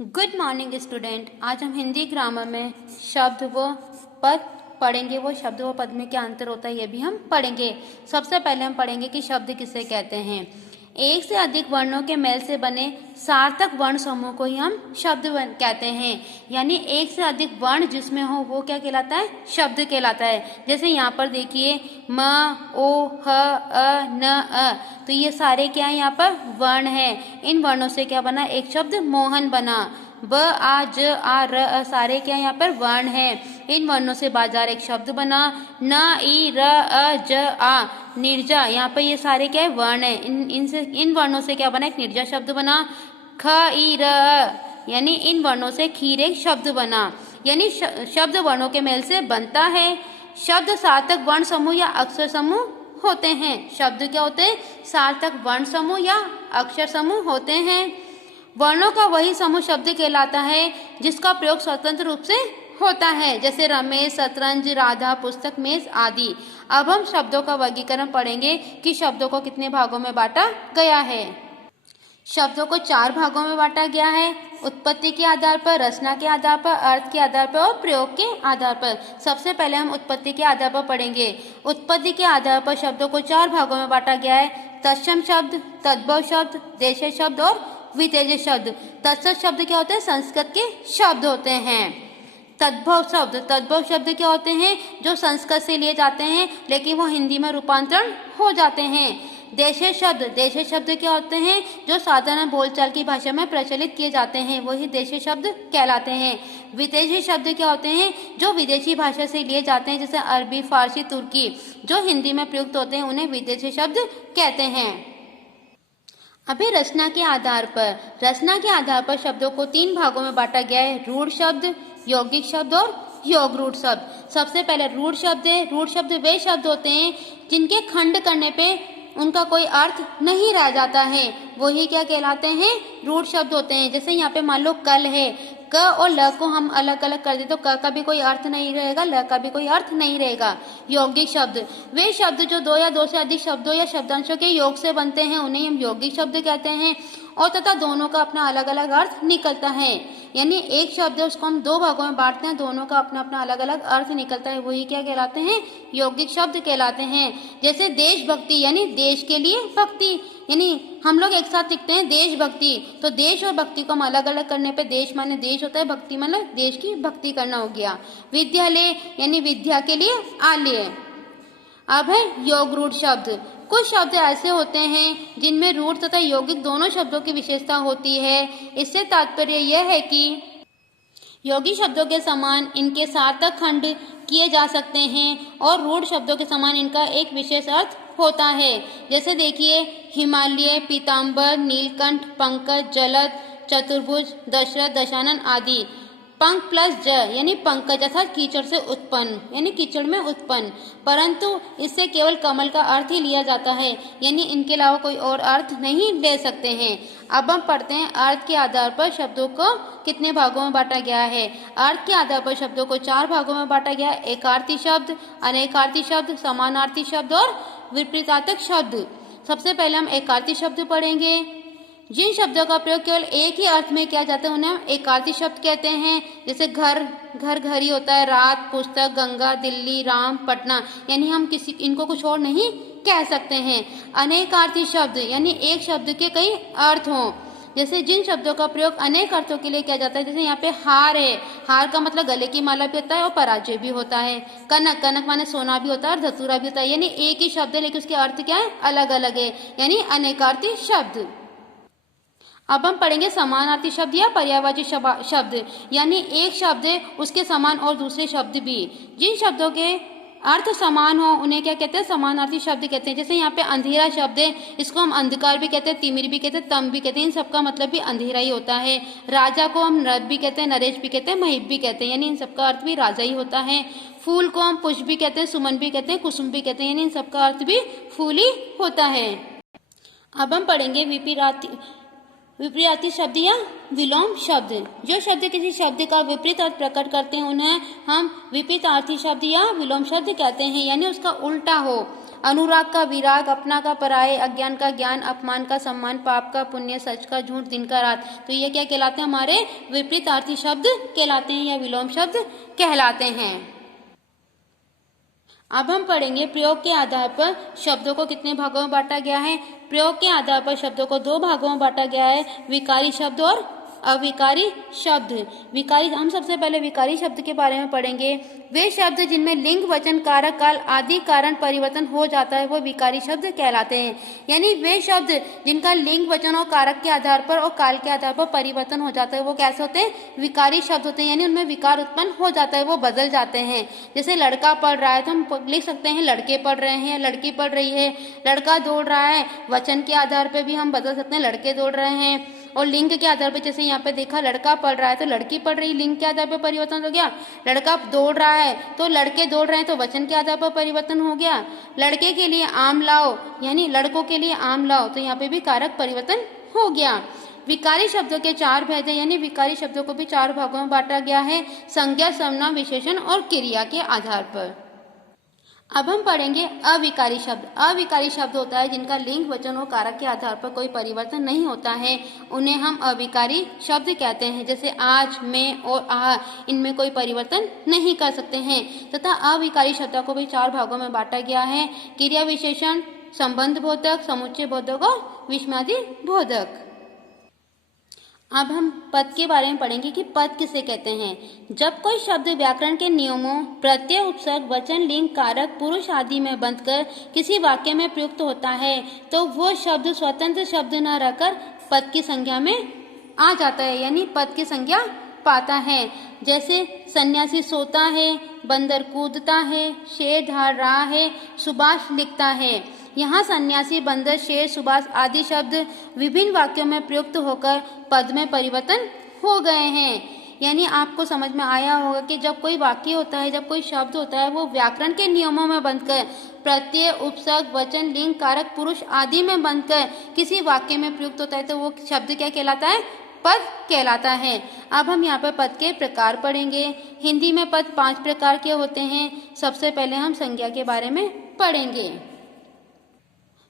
Good morning student. आज हम Hindi grammar में शब्द व पद पढ़ेंगे। वो शब्द व पद में क्या अंतर होता है ये भी हम पढ़ेंगे। सबसे पहले हम पढ़ेंगे कि शब्द किसे कहते हैं। एक से अधिक वर्णों के मेल से बने सार्थक वर्ण समूह को ही हम शब्द कहते हैं। यानी एक से अधिक वर्ण जिसमें हो वो क्या कहलाता है, शब्द कहलाता है। जैसे यहाँ पर देखिए म, ओ, ह, अ, न, अ, तो ये सारे क्या है, यहाँ पर वर्ण है। इन वर्णों से क्या बना, एक शब्द मोहन बना। ब, आ, ज, आ, र, अ सारे क्या यहाँ पर वर्ण है। इन वर्णों से बाजार एक शब्द बना। न, ई, र, अ, ज, आ, निर्जा, यहाँ पर ये सारे क्या है, वर्ण है। इन वर्णों से क्या बना, एक निर्जा शब्द बना। ख, ई, र, अ, यानी इन वर्णों से खीर एक शब्द बना। यानी शब्द वर्णों के मेल से बनता है। शब्द सार्थक वर्ण समूह या अक्षर समूह होते हैं। शब्द क्या होते हैं, सार्थक वर्ण समूह या अक्षर समूह होते हैं। वर्णों का वही समूह शब्द कहलाता है जिसका प्रयोग स्वतंत्र रूप से होता है। जैसे रमेश, शतरंज, राधा, पुस्तक, मेज आदि। अब हम शब्दों का वर्गीकरण पढ़ेंगे कि शब्दों को कितने भागों में बांटा गया है। शब्दों को 4 भागों में बांटा गया है। उत्पत्ति के आधार पर, रचना के आधार पर, अर्थ के आधार पर और प्रयोग के आधार पर। सबसे पहले हम उत्पत्ति के आधार पर पढ़ेंगे। उत्पत्ति के आधार पर शब्दों को 4 भागों में बांटा गया है। तत्सम शब्द, तद्भव शब्द, देशज शब्द और विदेशी शब्द। तत्सम शब्द क्या होते हैं, संस्कृत के शब्द होते हैं। तद्भव शब्द क्या होते हैं, जो संस्कृत से लिए जाते हैं लेकिन वो हिंदी में रूपांतरण हो जाते हैं। देशज शब्द क्या होते हैं, जो साधारण बोलचाल की भाषा में प्रचलित किए जाते हैं, वही देशज शब्द कहलाते हैं। विदेशी शब्द क्या होते हैं, जो विदेशी भाषा से लिए जाते हैं, जैसे अरबी, फारसी, तुर्की, जो हिंदी में प्रयुक्त होते हैं, उन्हें विदेशी शब्द कहते हैं। अभी रचना के आधार पर शब्दों को 3 भागों में बांटा गया है। रूढ़ शब्द, यौगिक शब्द और योग रूढ़ शब्द। सबसे पहले रूढ़ शब्द है। रूढ़ शब्द वे शब्द होते हैं जिनके खंड करने पे उनका कोई अर्थ नहीं रह जाता है, वही क्या कहलाते हैं, रूढ़ शब्द होते हैं। जैसे यहाँ पे मान लो कल है, क और ल को हम अलग अलग कर दे तो क का भी कोई अर्थ नहीं रहेगा, ल का भी कोई अर्थ नहीं रहेगा। यौगिक शब्द वे शब्द जो 2 या 2 से अधिक शब्दों या शब्दांशों के योग से बनते हैं, उन्हें हम यौगिक शब्द कहते हैं। और तथा दोनों का अपना अलग अलग अर्थ निकलता है। यानी एक शब्द है, उसको हम 2 भागों में बांटते हैं, दोनों का अपना अपना अलग अलग अर्थ निकलता है, वही क्या कहलाते हैं, यौगिक शब्द कहलाते हैं। जैसे देशभक्ति यानी देश के लिए भक्ति, यानी हम लोग एक साथ लिखते हैं देशभक्ति, तो देश और भक्ति को हम अलग अलग करने पे देश माने देश होता है, भक्ति माने देश की भक्ति करना हो गया। विद्यालय यानी विद्या के लिए आलय। अब है योग रूढ़ शब्द। कुछ शब्द ऐसे होते हैं जिनमें रूढ़ तथा यौगिक दोनों शब्दों की विशेषता होती है। इससे तात्पर्य यह है कि यौगिक शब्दों के समान इनके सार्थक खंड किए जा सकते हैं और रूढ़ शब्दों के समान इनका एक विशेष अर्थ होता है। जैसे देखिए हिमालय, पीताम्बर, नीलकंठ, पंकज, जलद, चतुर्भुज, दशरथ, दशानन आदि। पंक प्लस ज यानी पंकज अर्थात कीचड़ से उत्पन्न, यानी कीचड़ में उत्पन्न, परंतु इससे केवल कमल का अर्थ ही लिया जाता है, यानी इनके अलावा कोई और अर्थ नहीं ले सकते हैं। अब हम पढ़ते हैं अर्थ के आधार पर शब्दों को कितने भागों में बांटा गया है। अर्थ के आधार पर शब्दों को 4 भागों में बांटा गया है। एकार्थी शब्द, अनेकार्थी शब्द, समानार्थी शब्द और विपरीतार्थक शब्द। सबसे पहले हम एकार्थी शब्द पढ़ेंगे। जिन शब्दों का प्रयोग केवल एक ही अर्थ में किया जाता है उन्हें हम एकार्थी शब्द कहते हैं। जैसे घर, घरी होता है, रात, पुस्तक, गंगा, दिल्ली, राम, पटना, यानी हम इनको कुछ और नहीं कह सकते हैं। अनेकार्थी शब्द यानी एक शब्द के कई अर्थ हों। जैसे जिन शब्दों का प्रयोग अनेक अर्थों के लिए किया जाता है, जैसे यहाँ पे हार है, हार का मतलब गले की माला भी होता है और पराजय भी होता है। कनक माने सोना भी होता है और धतूरा भी होता है, यानी एक ही शब्द है लेकिन उसके अर्थ क्या है, अलग अलग है, यानी अनेकार्थी शब्द। अब हम पढ़ेंगे समानार्थी शब्द या पर्यायवाची शब्द, यानी एक शब्द उसके समान और दूसरे शब्द भी। जिन शब्दों के अर्थ समान हो उन्हें क्या कहते हैं, समानार्थी शब्द कहते हैं। जैसे यहाँ पे अंधेरा शब्द है, इसको हम अंधकार भी कहते हैं, तिमिर भी कहते हैं, तम भी कहते हैं, इन सबका मतलब भी अंधेरा ही होता है। राजा को हम नर भी कहते हैं, नरेश भी कहते हैं, महिब भी कहते हैं, यानी इन सबका अर्थ भी राजा ही होता है। फूल को हम पुष्प भी कहते हैं, सुमन भी कहते हैं, कुसुम भी कहते हैं, यानी इन सबका अर्थ भी फूल ही होता है। अब हम पढ़ेंगे विपरीतार्थी शब्द या विलोम शब्द। जो शब्द किसी शब्द का विपरीत अर्थ प्रकट करते हैं उन्हें हम विपरीतार्थी शब्द या विलोम शब्द कहते हैं, यानी उसका उल्टा हो। अनुराग का विराग, अपना का पराये, अज्ञान का ज्ञान, अपमान का सम्मान, पाप का पुण्य, सच का झूठ, दिन का रात। तो ये क्या कहलाते हैं? हमारे विपरीतार्थी शब्द कहलाते हैं या विलोम शब्द कहलाते हैं। अब हम पढ़ेंगे प्रयोग के आधार पर शब्दों को कितने भागों में बांटा गया है। प्रयोग के आधार पर शब्दों को 2 भागों में बांटा गया है, विकारी शब्द और अविकारी शब्द। विकारी, हम सबसे पहले विकारी शब्द के बारे में पढ़ेंगे। वे शब्द जिनमें लिंग, वचन, कारक, काल आदि कारण परिवर्तन हो जाता है वो विकारी शब्द कहलाते हैं। यानी वे शब्द जिनका लिंग, वचन और कारक के आधार पर और काल के आधार पर परिवर्तन हो जाता है वो कैसे होते हैं? विकारी शब्द होते हैं। यानी उनमें विकार उत्पन्न हो जाता है, वो बदल जाते हैं। जैसे लड़का पढ़ रहा है तो हम लिख सकते हैं लड़के पढ़ रहे हैं, लड़की पढ़ रही है। लड़का दौड़ रहा है, वचन के आधार पर भी हम बदल सकते हैं, लड़के दौड़ रहे हैं। और लिंग के आधार पर जैसे यहाँ पे देखा लड़का पढ़ रहा है तो लड़की पढ़ रही, लिंग के आधार पर परिवर्तन हो गया। लड़का दौड़ रहा है तो लड़के दौड़ रहे हैं तो वचन के आधार पर परिवर्तन हो गया। लड़के के लिए आम लाओ यानी लड़कों के लिए आम लाओ, तो यहाँ पे भी कारक परिवर्तन हो गया। विकारी शब्दों के 4 भेद है, यानी विकारी शब्दों को भी 4 भागों में बांटा गया है, संज्ञा, सर्वनाम, विशेषण और क्रिया के आधार पर। अब हम पढ़ेंगे अविकारी शब्द। अविकारी शब्द होता है जिनका लिंग, वचन और कारक के आधार पर कोई परिवर्तन नहीं होता है, उन्हें हम अविकारी शब्द कहते हैं। जैसे आज, मैं और आह, इनमें कोई परिवर्तन नहीं कर सकते हैं। तथा अविकारी शब्दों को भी 4 भागों में बांटा गया है, क्रिया विशेषण, संबंध बोधक, समुच्चय बोधक और विस्मयादि बोधक। अब हम पद के बारे में पढ़ेंगे कि पद किसे कहते हैं। जब कोई शब्द व्याकरण के नियमों, प्रत्यय, उपसर्ग, वचन, लिंग, कारक, पुरुष आदि में बंधकर किसी वाक्य में प्रयुक्त होता है तो वो शब्द स्वतंत्र शब्द न रहकर पद की संज्ञा में आ जाता है, यानी पद की संज्ञा पाता है। जैसे सन्यासी सोता है, बंदर कूदता है, शेर दहाड़ रहा है, सुभाष लिखता है। यहाँ सन्यासी, बंदर, शेर, सुभाष आदि शब्द विभिन्न वाक्यों में प्रयुक्त होकर पद में परिवर्तन हो गए हैं। यानी आपको समझ में आया होगा कि जब कोई वाक्य होता है, जब कोई शब्द होता है, वो व्याकरण के नियमों में बंधकर प्रत्यय, उपसर्ग, वचन, लिंग, कारक, पुरुष आदि में बंधकर किसी वाक्य में प्रयुक्त होता है तो वो शब्द क्या कहलाता है? पद कहलाता है। अब हम यहाँ पर पद के प्रकार पढ़ेंगे। हिंदी में पद 5 प्रकार के होते हैं। सबसे पहले हम संज्ञा के बारे में पढ़ेंगे।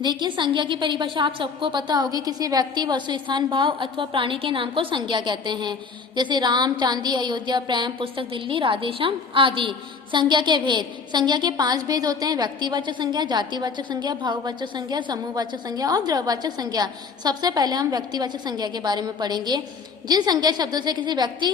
देखिए, संज्ञा की परिभाषा आप सबको पता होगी। किसी व्यक्ति, वस्तु, स्थान, भाव अथवा प्राणी के नाम को संज्ञा कहते हैं। जैसे राम, चांदी, अयोध्या, प्रेम, पुस्तक, दिल्ली, राधेश्याम आदि। संज्ञा के भेद। संज्ञा के 5 भेद होते हैं, व्यक्तिवाचक संज्ञा, जातिवाचक संज्ञा, भाववाचक संज्ञा, समूहवाचक संज्ञा और द्रव्यवाचक संज्ञा। सबसे पहले हम व्यक्तिवाचक संज्ञा के बारे में पढ़ेंगे। जिन संज्ञा शब्दों से किसी व्यक्ति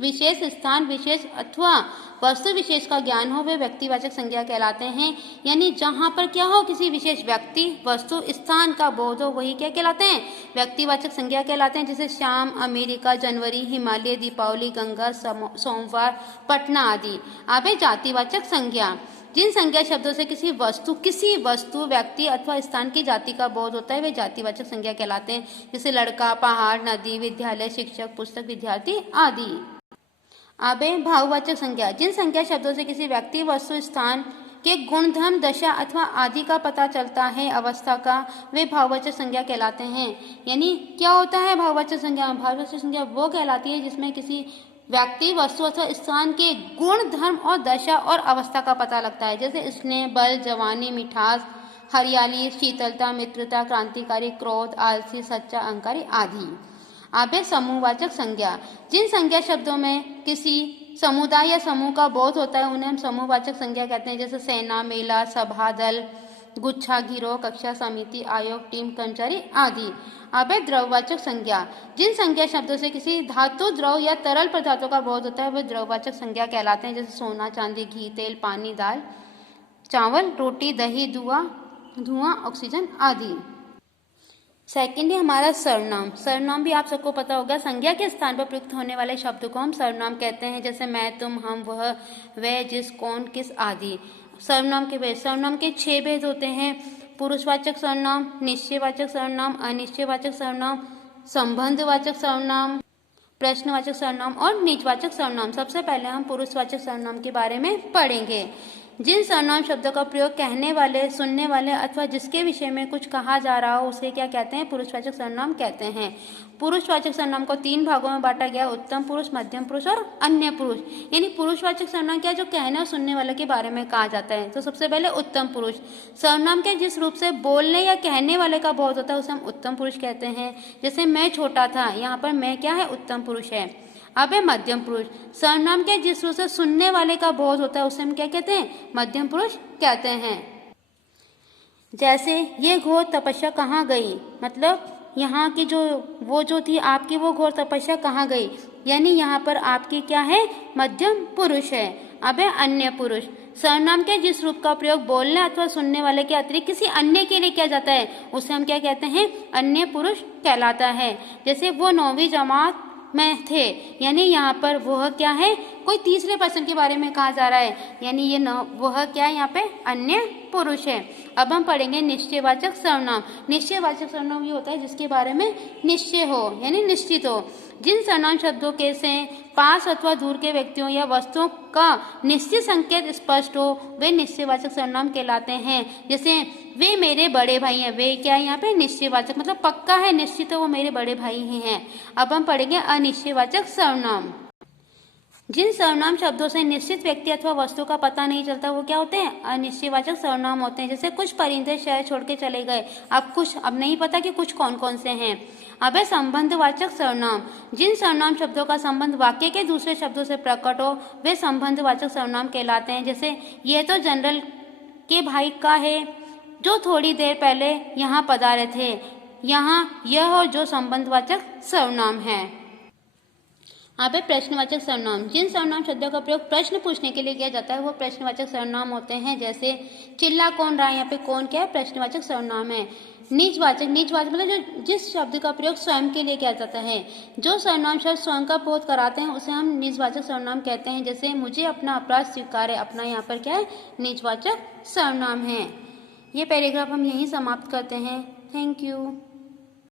विशेष, स्थान विशेष अथवा वस्तु विशेष का ज्ञान हो वे व्यक्तिवाचक संज्ञा कहलाते हैं। यानी जहाँ पर क्या हो, किसी विशेष व्यक्ति, वस्तु, स्थान का बोध हो, वही क्या कहलाते हैं? व्यक्तिवाचक संज्ञा कहलाते हैं। जैसे शाम, अमेरिका, जनवरी, हिमालय, दीपावली, गंगा, सोमवार, पटना आदि। अब है जातिवाचक संज्ञा। जिन संज्ञा शब्दों से किसी वस्तु, व्यक्ति अथवा स्थान की जाति का बोध होता है वे जातिवाचक संज्ञा कहलाते हैं। जैसे लड़का, पहाड़, नदी, विद्यालय, शिक्षक, पुस्तक, विद्यार्थी आदि। अब है भाववाचक संज्ञा। जिन संज्ञा शब्दों से किसी व्यक्ति, वस्तु, स्थान के गुण, धर्म, दशा अथवा आदि का पता चलता है, अवस्था का, वे भाववाचक संज्ञा कहलाते हैं। यानी क्या होता है भाववाचक संज्ञा? भाववाचक संज्ञा वो कहलाती है जिसमें किसी व्यक्ति, वस्तु अथवा स्थान के गुण, धर्म और दशा और अवस्था का पता लगता है। जैसे स्नेह, बल, जवानी, मिठास, हरियाली, शीतलता, मित्रता, क्रांतिकारी, क्रोध, आलसी, सच्चा, अहंकारी आदि। अब है समूहवाचक संज्ञा। जिन संज्ञा शब्दों में किसी समुदाय या समूह का बोध होता है उन्हें हम समूहवाचक संज्ञा कहते हैं। जैसे सेना, मेला, सभा, दल, गुच्छा, गिरोह, कक्षा, समिति, आयोग, टीम, कर्मचारी आदि। अब है द्रव्यवाचक संज्ञा। जिन संज्ञा शब्दों से किसी धातु, द्रव या तरल पदार्थों का बोध होता है वे द्रव्यवाचक संज्ञा कहलाते हैं। जैसे सोना, चांदी, घी, तेल, पानी, दाल, चावल, रोटी, दही, धुआं, ऑक्सीजन आदि। सेकेंड है हमारा सर्वनाम। सर्वनाम भी आप सबको पता होगा। संज्ञा के स्थान पर प्रयुक्त होने वाले शब्द को हम सर्वनाम कहते हैं। जैसे मैं, तुम, हम, वह, जिस, कौन, किस आदि। सर्वनाम के भेद। सर्वनाम के 6 भेद होते हैं। पुरुषवाचक सर्वनाम, निश्चयवाचक सर्वनाम, अनिश्चयवाचक सर्वनाम, संबंधवाचक सर्वनाम, प्रश्नवाचक सर्वनाम और निजवाचक सर्वनाम। सबसे पहले हम पुरुषवाचक सर्वनाम के बारे में पढ़ेंगे। जिन सर्वनाम शब्दों का प्रयोग कहने वाले, सुनने वाले अथवा जिसके विषय में कुछ कहा जा रहा हो उसे क्या कहते हैं? पुरुषवाचक सर्वनाम कहते हैं। पुरुषवाचक सर्वनाम को 3 भागों में बांटा गया, उत्तम पुरुष, मध्यम पुरुष और अन्य पुरुष। यानी पुरुषवाचक सर्वनाम क्या, जो कहने और सुनने वाले के बारे में कहा जाता है। तो सबसे पहले उत्तम पुरुष सर्वनाम के जिस रूप से बोलने या कहने वाले का बोध होता है उसे हम उत्तम पुरुष कहते हैं। जैसे मैं छोटा था, यहाँ पर मैं क्या है? उत्तम पुरुष है। अब है मध्यम पुरुष सर्वनाम के जिस रूप से सुनने वाले का बोध होता है उसे हम क्या कहते हैं? मध्यम पुरुष कहते हैं। जैसे ये घोर तपस्या कहाँ गई, मतलब यहाँ की जो थी आपकी वो घोर तपस्या कहाँ गई, यानी यहाँ पर आपकी क्या है? मध्यम पुरुष है। अब है अन्य पुरुष सर्वनाम के जिस रूप का प्रयोग बोलने अथवा सुनने वाले के अतिरिक्त किसी अन्य के लिए किया जाता है उसे हम क्या कहते हैं? अन्य पुरुष कहलाता है। जैसे वो 9वीं जमात में थे, यानी यहाँ पर वह क्या है? कोई तीसरे पर्सन के बारे में कहा जा रहा है, यानी ये वह क्या है? यहाँ पे अन्य पुरुष है। अब हम पढ़ेंगे निश्चयवाचक सर्वनाम। निश्चयवाचक सर्वनाम ये होता है जिसके बारे में निश्चय हो, यानी निश्चित हो। जिन सर्वनाम शब्दों के से पास अथवा दूर के व्यक्तियों या वस्तुओं का निश्चित संकेत स्पष्ट हो वे निश्चयवाचक सर्वनाम कहलाते हैं। जैसे वे मेरे बड़े भाई हैं, वे क्या है? यहाँ पे निश्चयवाचक, मतलब पक्का है, निश्चित है, वो मेरे बड़े भाई ही हैं। अब हम पढ़ेंगे अनिश्चयवाचक सर्वनाम। जिन सर्वनाम शब्दों से निश्चित व्यक्ति अथवा वस्तु का पता नहीं चलता वो क्या होते हैं? अनिश्चयवाचक सर्वनाम होते हैं। जैसे कुछ परिंदे शहर छोड़ के चले गए, अब नहीं पता कि कुछ कौन कौन से हैं। अब है संबंधवाचक सर्वनाम। जिन सर्वनाम शब्दों का संबंध वाक्य के दूसरे शब्दों से प्रकट हो वे संबंधवाचक सर्वनाम कहलाते हैं। जैसे यह तो जनरल के भाई का है जो थोड़ी देर पहले यहाँ पधारे थे, यहाँ यह और जो संबंधवाचक सर्वनाम है। अब है प्रश्नवाचक सर्वनाम। जिन सर्वनाम शब्दों का प्रयोग प्रश्न पूछने के लिए किया जाता है वो प्रश्नवाचक सर्वनाम होते हैं। जैसे चिल्ला कौन रहा है, यहाँ पे कौन क्या है? प्रश्नवाचक सर्वनाम है। नीचवाचक मतलब जो जिस शब्द का प्रयोग स्वयं के लिए किया जाता है, जो सर्वनाम शब्द स्वयं का बोध कराते हैं उसे हम नीचवाचक सर्वनाम कहते हैं। जैसे मुझे अपना अपराध स्वीकार है, अपना यहाँ पर क्या है? नीचवाचक सर्वनाम है। ये पैराग्राफ हम यहीं समाप्त करते हैं। Thank you.